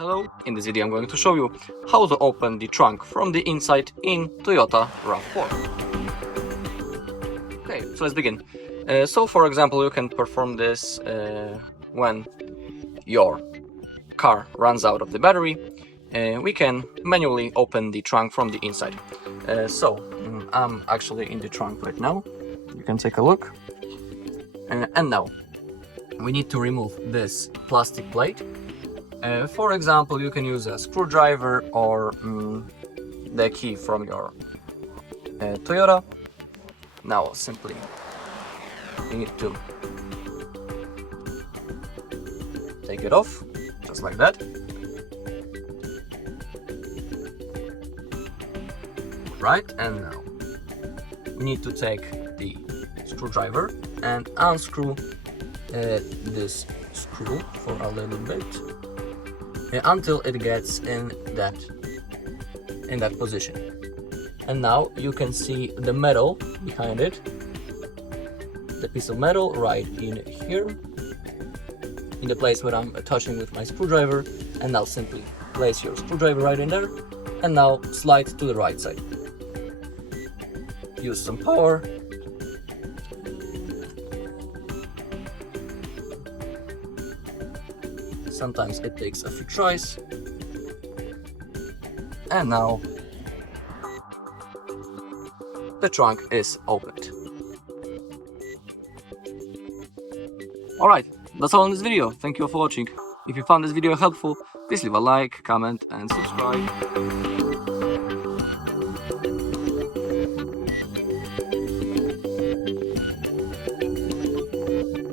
Hello, in this video I'm going to show you how to open the trunk from the inside in Toyota RAV4. Okay, so let's begin. So for example, you can perform this when your car runs out of the battery. We can manually open the trunk from the inside. I'm actually in the trunk right now. You can take a look. And now we need to remove this plastic plate. For example, you can use a screwdriver or the key from your Toyota. Now simply you need to take it off, just like that. Right, and now we need to take the screwdriver and unscrew this screw for a little bit until it gets in that position. And now you can see the metal behind it, the piece of metal right in here, in the place where I'm touching with my screwdriver. And now simply place your screwdriver right in there and now slide to the right side. Use some power. Sometimes it takes a few tries. And now the trunk is opened. Alright, that's all in this video. Thank you for watching. If you found this video helpful, please leave a like, comment and subscribe.